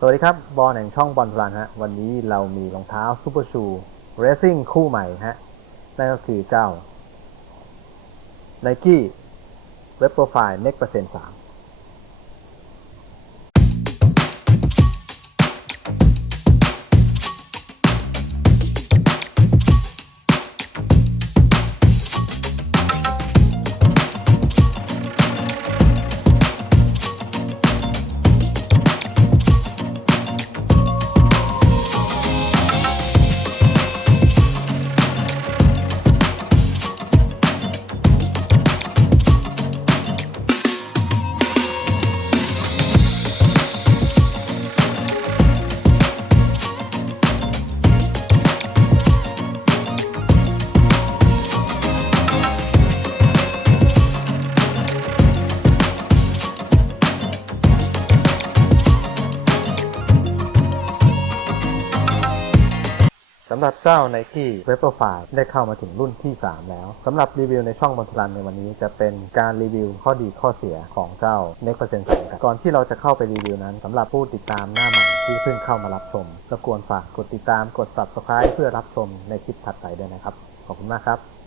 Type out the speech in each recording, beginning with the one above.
สวัสดีครับ บอลแห่งช่องบอลพลันฮะ วันนี้เรามีรองเท้าซูเปอร์ชูเรซิ่งคู่ใหม่ฮะ นั่นก็คือเจ้า Nike w e b p r o f i l e Next Percent ม ระเจ้าในที่เว็บโปรไฟล์ได้เข้ามาถึงรุ่นที่ 3 แล้วสำหรับรีวิวในช่องบอลทรันในวันนี้จะเป็นการรีวิวข้อดีข้อเสียของเจ้า n e x p e r c e n t 2กันก่อนที่เราจะเข้าไปรีวิวนั้นสำหรับผู้ติดตามหน้าใหม่ที่เพิ่งเข้ามารับชมรบกวนฝากกดติดตามกด subscribe เพื่อรับชมในคลิปถัดไปด้วยนะครับขอบคุณมากครับ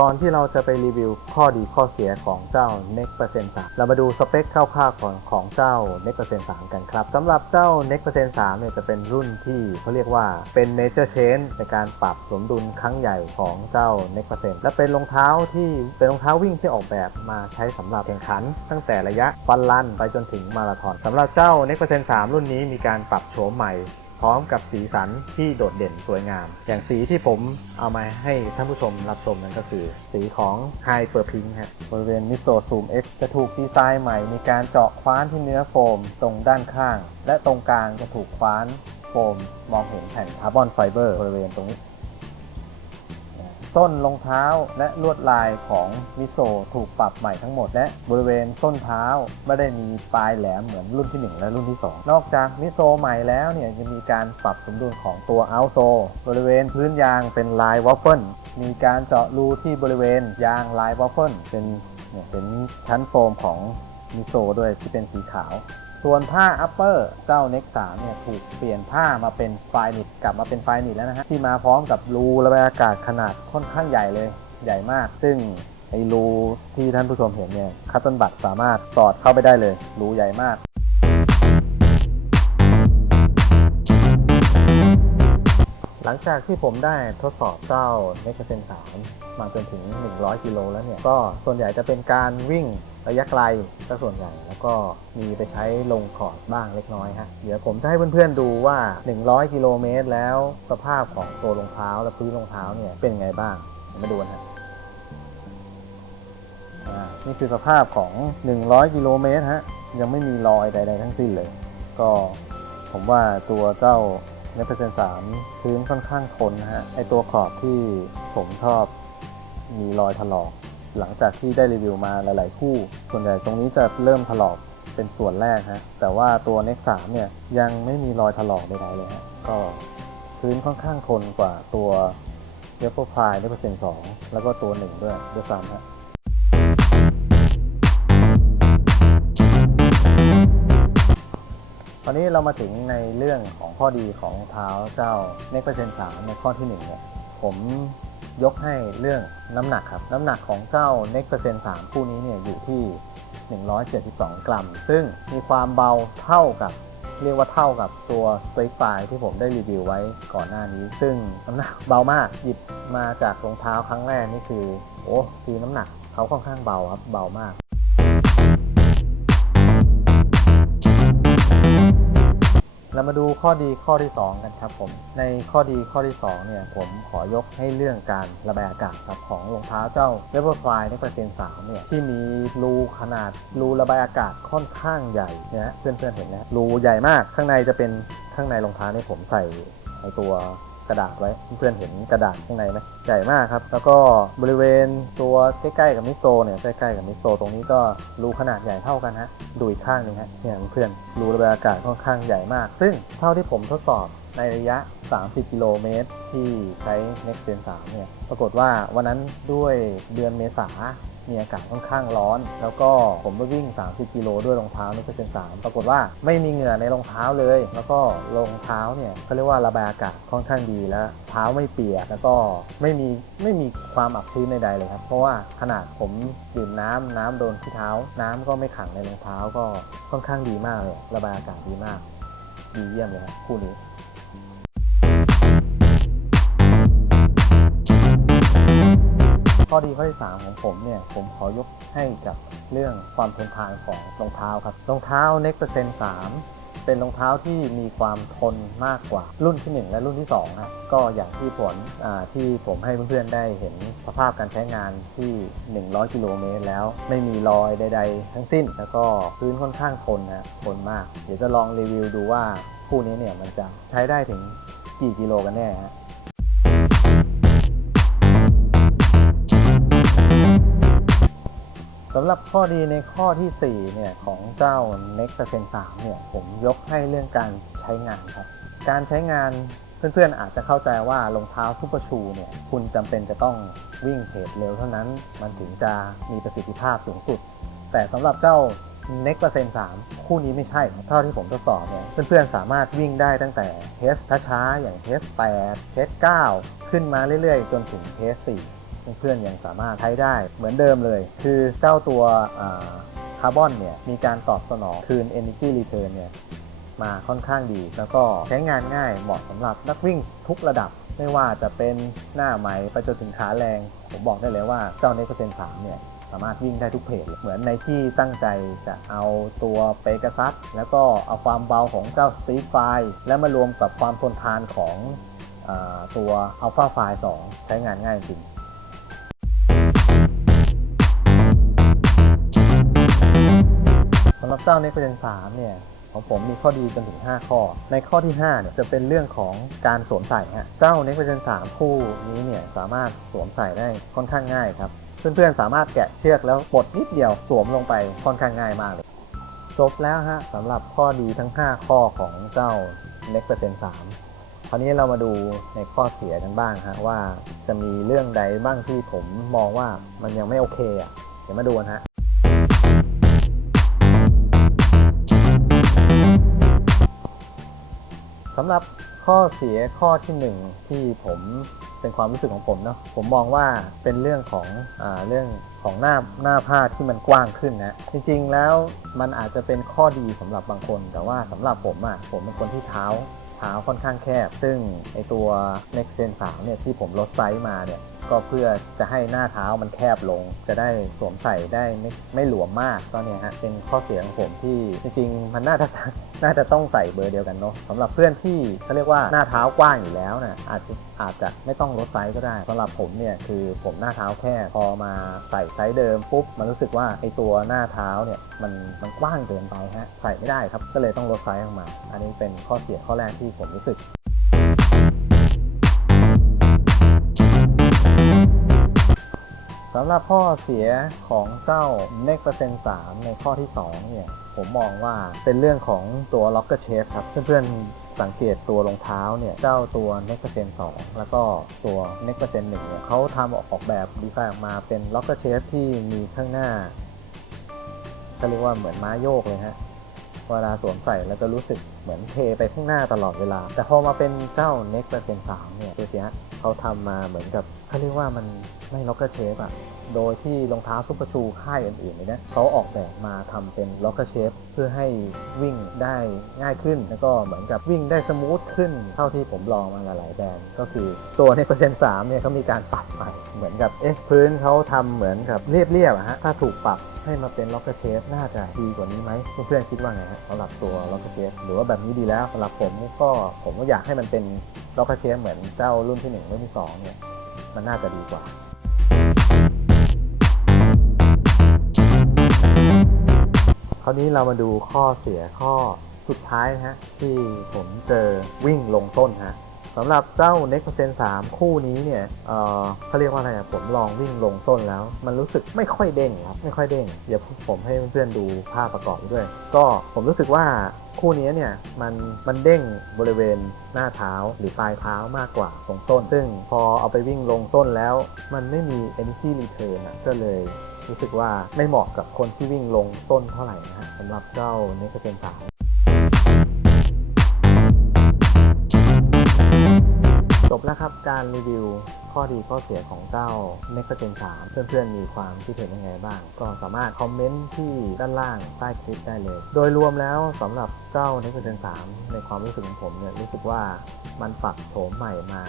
ก่อนที่เราจะไปรีวิวข้อดีข้อเสียของเจ้า Next Percent 3เรามาดูสเปคคร่าวๆของของเจ้า Next Percent 3กันครับสำหรับเจ้า Next Percent 3เนี่ยจะเป็นรุ่นที่เขาเรียกว่าเป็น Major Change ในการปรับสมดุลครั้งใหญ่ของเจ้า Next Percent และเป็นรองเท้าที่เป็นรองเท้าวิ่งที่ออกแบบมาใช้สำหรับแข่งขัน ตั้งแต่ระยะฟันลันไปจนถึงมาราธอนสำหรับเจ้า Next Percent 3รุ่นนี้มีการปรับโฉมใหม่ พร้อมกับสีสันที่โดดเด่นสวยงาม อย่างสีที่ผมเอามาให้ท่านผู้ชมรับชมนั่นก็คือ สีของ Hyper Pink ฮะบริเวณมิโซซูม X จะถูกดีไซน์ใหม่มีการเจาะคว้านที่เนื้อโฟมตรงด้านข้าง และตรงกลางจะถูกคว้านโฟมมองเห็นแผ่นคาร์บอนไฟเบอร์บริเวณตรงนี้ ส้นรองเท้าและลวดลายของมิโซะถูกปรับใหม่ทั้งหมด และบริเวณส้นเท้าไม่ได้มีปลายแหลมเหมือนรุ่นที่ 1 และรุ่นที่ 2 นอกจากมิโซะใหม่แล้วเนี่ยจะมีการปรับสมดุลของตัวเอาโซบริเวณพื้นยางเป็นลายวอฟเฟิลมีการเจาะรูที่บริเวณยางลายวอฟเฟิลเป็นเนี่ยเป็นชั้นโฟมของมิโซะด้วยที่เป็นสีขาว ส่วนผ้า upper เจ้า Nex 3เนี่ยถูกเปลี่ยนผ้ามาเป็นไฟนิตกลับมาเป็นไฟนิตแล้วนะฮะที่มาพร้อมกับรูระบายอากาศขนาดค่อนข้างใหญ่เลยใหญ่มาก ซึ่งไอ้รูที่ท่านผู้ชมเห็นเนี่ยคัตเติลบัตสามารถสอดเข้าไปได้เลย รูใหญ่มากหลังจากที่ผมได้ทดสอบเจ้า n e x t 3มาจนถึง 100 กิโลแล้วเนี่ย ก็ส่วนใหญ่จะเป็นการวิ่ง ระยะไกลซะส่วนใหญ่ แล้วก็มีไปใช้ลงคอร์ดบ้างเล็กน้อยฮะเดี๋ยวผมจะให้เพื่อนๆดูว่า 100 กิโลเมตรแล้วสภาพของตัวรองเท้าและพื้นรองเท้าเนี่ยเป็นไงบ้างมาดูนฮะนี่คือสภาพของ 100 กิโลเมตรฮะยังไม่มีรอยใด ๆ ทั้งสิ้นเลย ก็ผมว่าตัวเจ้าในเปอร์เซ็นสามพื้นค่อนข้างทนนะฮะไอตัวขอบที่ผมชอบมีรอยถลอก หลังจากที่ได้รีวิวมาหลาย ๆ คู่ ส่วนใหญ่ตรงนี้จะเริ่มถลอกเป็นส่วนแรกฮะ แต่ว่าตัว Nex 3เนี่ยยังไม่มีรอยถลอกใดๆเลยฮะ ก็พื้นค่อนข้างทนกว่าตัวเ e ฟ r ร์ไฟในเปอร์เซ็นต์สองแล้วก็ตัวหนึ่งด้วยด้วยซ้ำฮะตอนนี้เรามาถึงในเรื่องของข้อดีของเท้าเจ้า n e x p e r c e n t 3ในข้อที่1เนี่ยผม ยกให้เรื่องน้ำหนักครับ น้ำหนักของเจ้า n e x p e r c e n t 3คู่นี้เนี่ยอยู่ที่ 172 กรัม ซึ่งมีความเบาเท่ากับ เรียกว่าเท่ากับตัว Strike f i ที่ผมได้รีวิวไว้ก่อนหน้านี้ ซึ่งน้ำหนักเบามากหยิบมาจากรองเท้าครั้งแรกนี่คือ โอ้คือน้ำหนักเขาค่อนข้างเบาครับเบามาก เรามาดูข้อดีข้อที่ 2 กันครับผม ในข้อดีข้อที่ 2 เนี่ย ผมขอยกให้เรื่องการระบายอากาศครับของรองเท้าเจ้า r e v e r f l y ในเปอร์เซ็นต์3เนี่ย ที่มีรูขนาดรูระบายอากาศค่อนข้างใหญ่เนะเพื่อนๆเห็นนะรูใหญ่มากข้างในจะเป็นข้างในรองเท้านี่ผมใส่ไอตัว กระดาษไว้ เพื่อนเห็นกระดาษข้างในไหมใหญ่มากครับ แล้วก็บริเวณตัวใกล้ๆกับมิโซเนี่ยใกล้ๆกับมิโซตรงนี้ก็รูขนาดใหญ่เท่ากันฮะดูอีกข้างหนึ่งฮะเนี่ยเพื่อนรูระบายอากาศค่อนข้างใหญ่มาก ซึ่งเท่าที่ผมทดสอบในระยะ 30 กิโลเมตร ที่ใช้ Next Gen 3เนี่ย ปรากฏว่าวันนั้นด้วยเดือนเมษา มีอากาศค่อนข้างร้อน แล้วก็ผมไปวิ่ง 30 กิโลด้วยรองเท้า Next Gen 3ปรากฏว่าไม่มีเหงื่อในรองเท้าเลย แล้วก็รองเท้าเนี่ยเขาเรียกว่าระบายอากาศค่อนข้างดีแล้ว เท้าไม่เปียกแล้วก็ไม่มีไม่มีความอับชื้นใดๆเลยครับ เพราะว่าขนาดผมดื่มน้ำน้ำโดนที่เท้า น้ำก็ไม่ขังในรองเท้าก็ค่อนข้างดีมากเลย ระบายอากาศดีมาก ดีเยี่ยมเลยครับคู่นี้ ข้อดีข้อที่3ของผมเนี่ยผมขอยกให้กับเรื่องความทนทานของรองเท้าครับรองเท้า Next Percent 3 เป็นรองเท้าที่มีความทนมากกว่ารุ่นที่ 1 และรุ่นที่2ครับก็อย่างที่ผลที่ผมให้เพื่อนๆได้เห็นสภาพการใช้งานที่ 100 กิโลเมตรแล้ว ไม่มีรอยใด ๆ ทั้งสิ้น แล้วก็พื้นค่อนข้างทนนะทนมาก เดี๋ยวจะลองรีวิวดูว่าคู่นี้เนี่ยมันจะใช้ได้ถึงกี่กิโลกันแน่ฮะ สำหรับข้อดีในข้อที่ 4 เนี่ย ของเจ้า Next Gen 3 เนี่ย ผมยกให้เรื่องการใช้งานครับ การใช้งานเพื่อนๆ อาจจะเข้าใจว่ารองเท้าซูเปอร์ชูเนี่ย คุณจำเป็นจะต้องวิ่งเพจเร็วเท่านั้น มันถึงจะมีประสิทธิภาพสูงสุด แต่สำหรับเจ้า Next Percent 3คู่นี้ไม่ใช่เท่าที่ผมทดสอบเนี่ย เพื่อนๆ สามารถวิ่งได้ตั้งแต่เทสช้าๆอย่างเทส8เทส9ขึ้นมาเรื่อยๆ จนถึงเทส4 เพื่อนๆยังสามารถใช้ได้เหมือนเดิมเลย คือเจ้าตัวคาร์บอนเนี่ยมีการตอบสนองคืน Energy Return เนี่ยมาค่อนข้างดี แล้วก็ใช้งานง่ายเหมาะสำหรับนักวิ่งทุกระดับ ไม่ว่าจะเป็นหน้าไหมไปจนถึงขาแรง ผมบอกได้เลยว่าเจ้า Next Percent 3เนี่ยสามารถวิ่งได้ทุกเพจเลยเหมือนในที่ตั้งใจจะเอาตัวเปกซัสแล้วก็เอาความเบาของเจ้า Street f i แล้วมารวมกับความทนทานของอตัว Alpha f i 2ใช้งานง่ายจริง สำหรับเจ้า Next Gen 3เนี่ยของผมมีข้อดีจนถึง 5 ข้อ ในข้อที่5เนี่ยจะเป็นเรื่องของการสวมใส่ฮะเจ้า Next Gen 3คู่นี้เนี่ยสามารถสวมใส่ได้ค่อนข้างง่ายครับ เพื่อนๆสามารถแกะเชือกแล้วปลดนิดเดียวสวมลงไปค่อนข้างง่ายมากเลยจบแล้วฮะสำหรับข้อดีทั้ง 5 ข้อของเจ้า Next Gen 3คราวนี้เรามาดูในข้อเสียกันบ้างฮะว่าจะมีเรื่องใดบ้างที่ผมมองว่ามันยังไม่โอเคอะเดี๋ยวมาดูกันฮะ สำหรับข้อเสียข้อที่หนึ่งที่ผมเป็นความรู้สึกของผมเนาะผมมองว่าเป็นเรื่องของอาเรื่องของหน้าหน้าผ้าที่มันกว้างขึ้นนะจริงๆแล้วมันอาจจะเป็นข้อดีสำหรับบางคน แต่ว่าสำหรับผมอะ่ะผมเป็นคนที่เท้าเท้าค่อนข้างแคบ ซึ่งไอตัว Next Gen 3เนี่ยที่ผมลดไซส์มาเนี่ยก็เพื่อจะให้หน้าเท้ามันแคบลง จะได้สวมใส่ได้ไม่ไม่หลวมมากก็เนี่ยฮะเป็นข้อเสียของผมที่จริงๆ มันน่าจะน่าจะต้องใส่เบอร์เดียวกันเนาะสำหรับเพื่อนที่เขาเรียกว่าหน้าเท้ากว้างอยู่แล้วนะอาจจะอาจจะไม่ต้องลดไซส์ก็ได้สำหรับผมเนี่ยคือผมหน้าเท้าแค่พอมาใส่ไซส์เดิมปุ๊บมันรู้สึกว่าไอตัวหน้าเท้าเนี่ยมันมันกว้างเกินไปฮะใส่ไม่ได้ครับก็เลยต้องลดไซส์ออกมา อันนี้เป็นข้อเสียข้อแรกที่ผมรู้สึก สำหรับข้อเสียของเจ้า Next Percent 3 ในข้อที่ 2 เนี่ย ผมมองว่าเป็นเรื่องของตัว Locker Shape ครับ เพื่อนๆสังเกตตัวรองเท้าเนี่ย เจ้าตัว Next Percent 2 แล้วก็ตัว Next Percent 1 เนี่ยเขาทำออกแบบดีไซน์ออกมาเป็น Locker Shape ที่มีข้างหน้าเขาเรียกว่าเหมือนม้าโยกเลยฮะเวลาสวมใส่แล้วจะรู้สึกเหมือนเทไปข้างหน้าตลอดเวลา แต่พอมาเป็นเจ้า Next Percent 3 เนี่ยดูสิฮะเขาทำมาเหมือนกับเขาเรียกว่ามัน ไม่ล็อกเกอร์เชฟอะ โดยที่รองเท้าซุปเปอร์ชูค่ายอื่นๆเนี่ยเขาออกแบบมาทำเป็นล็อกเกอร์เชฟเพื่อให้วิ่งได้ง่ายขึ้น แล้วก็เหมือนกับวิ่งได้สมูทขึ้น เท่าที่ผมลองมาหลายแบรนด์ก็คือตัวในเปอร์เซ็นต์สามเนี่ยเขามีการปรับใหม่เหมือนกับเอ๊ะพื้นเขาทำเหมือนกับเรียบๆอะฮะถ้าถูกปรับให้มาเป็นล็อกเกอร์เชฟน่าจะดีกว่านี้ไหมเพื่อนๆคิดว่าไงฮะสำหรับตัวล็อกเกอร์เชฟหรือว่าแบบนี้ดีแล้วสำหรับผมก็ผมก็อยากให้มันเป็นล็อกเกอร์เชฟเหมือนเจ้ารุ่นที่1รุ่นที่2เนี่ยมันน่าจะดีกว่า ราวนี้เรามาดูข้อเสียข้อสุดท้ายนะฮะที่ผมเจอวิ่งลงต้นฮะสำหรับเจ้า Next Percent 3คู่นี้เนี่ยเออเขาเรียกว่าอะไรผมลองวิ่งลงส้นแล้ว มันรู้สึกไม่ค่อยเด้งครับไม่ค่อยเด้งเดี๋ยวผมให้เพื่อนๆดูภาพประกอบด้วย ก็ผมรู้สึกว่าคู่นี้เนี่ยมันมันเด้งบริเวณหน้าเท้าหรือปลายเท้ามากกว่าตรงส้น ซึ่งพอเอาไปวิ่งลงส้นแล้ว มันไม่มี energy return อะก็เลย รู้สึกว่าไม่เหมาะกับคนที่วิ่งลงต้นเท่าไหร่นะฮะสำหรับเจ้าเนกเซนสามจบแล้วครับการรีวิวข้อดีข้อเสียของเจ้า n e x t Gen 3 เพื่อนๆ มีความคิดเห็นยังไงบ้าง ก็สามารถคอมเมนต์ที่ด้านล่างใต้คลิปได้เลย โดยรวมแล้วสำหรับเจ้า n e x t Gen 3 ในความรู้สึกของผมเนี่ยรู้สึกว่ามันปรับโฉมใหม่มา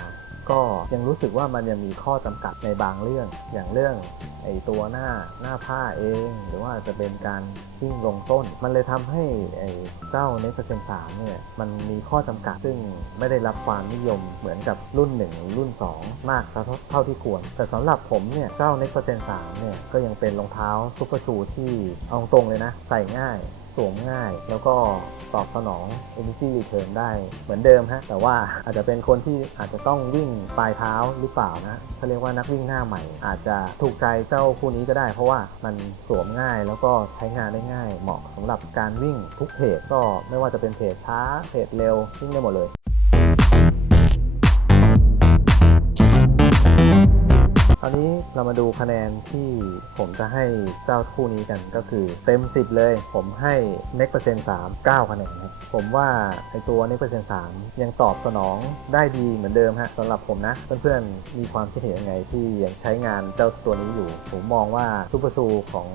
ก็ยังรู้สึกว่ามันยังมีข้อจำกัดในบางเรื่อง อย่างเรื่องไอตัวหน้าหน้าผ้าเอง หรือว่าจะเป็นการวิ่งลงต้น มันเลยทำให้ไอเจ้า n e x t Gen 3เนี่ยมันมีข้อจำกัดซึ่งไม่ได้รับความนิยมเหมือนกับรุ่น1หรือรุ่น 2 มากเท่าที่ควร แต่สำหรับผมเนี่ยเจ้า n e x t Gen 3เนี่ยก็ยังเป็นรองเท้าซุปเปอร์ชูที่เอาตรงเลยนะ ใส่ง่าย สวมง่าย แล้วก็ตอบสนอง energy return ได้เหมือนเดิมฮะ แต่ว่าอาจจะเป็นคนที่อาจจะต้องวิ่งปลายเท้าหรือเปล่านะเขาเรียกว่านักวิ่งหน้าใหม่ อาจจะถูกใจเจ้าคู่นี้ก็ได้ เพราะว่ามันสวมง่ายแล้วก็ใช้งานได้ง่าย เหมาะสำหรับการวิ่งทุกเพจก็ไม่ว่าจะเป็นเพจช้าเพจเร็ววิ่งได้หมดเลย คราวนี้เรามาดูคะแนนที่ผมจะให้เจ้าคู่นี้กันก็คือเต็ม 10 เลย ผมให้ Next Percent 3 9คะแนนครับผมว่าไอตัว Next Percent 3 ยังตอบสนองได้ดีเหมือนเดิมฮะสำหรับผมนะ เพื่อนๆ มีความคิดเห็นยังไงที่ยังใช้งานเจ้าตัวนี้อยู่ ผมมองว่าซูเปอร์ซูของ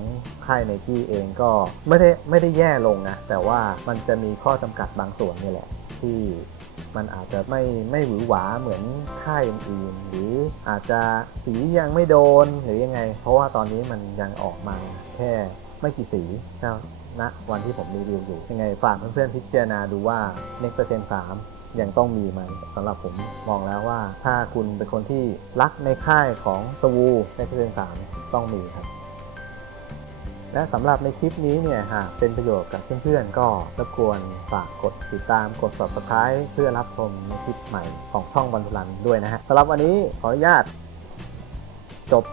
ค่ายไนกี้เองก็ไม่ได้ไม่ได้แย่ลงนะ แต่ว่ามันจะมีข้อจำกัดบางส่วนนี่แหละที่ มันอาจจะไม่ไม่หวือหวาเหมือนค่ายอื่นหรืออาจจะสียังไม่โดนหรือยังไง เพราะว่าตอนนี้มันยังออกมาแค่ไม่กี่สีนะวันที่ผมรีวิวอยู่ยังไงฝากเพื่อนๆพิจารณาดูว่า Next Percent 3 ยังต้องมีไหมสำหรับผมมองแล้วว่า ถ้าคุณเป็นคนที่รักในค่ายของสวู Next Percent 3 ต้องมีครับ และสำหรับในคลิปนี้เนี่ยหากเป็นประโยชน์กับเพื่อนๆ ก็รบกวนฝากกดติดตามกด subscribe เพื่อรับชมคลิปใหม่ของช่องบอลทุลันด้วยนะฮะสำหรับวันนี้ขออนุญาต จบ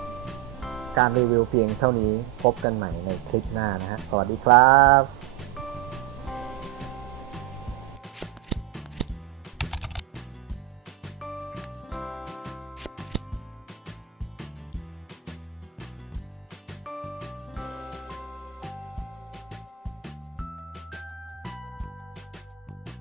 การรีวิวเพียงเท่านี้พบกันใหม่ในคลิปหน้านะฮะสวัสดีครับ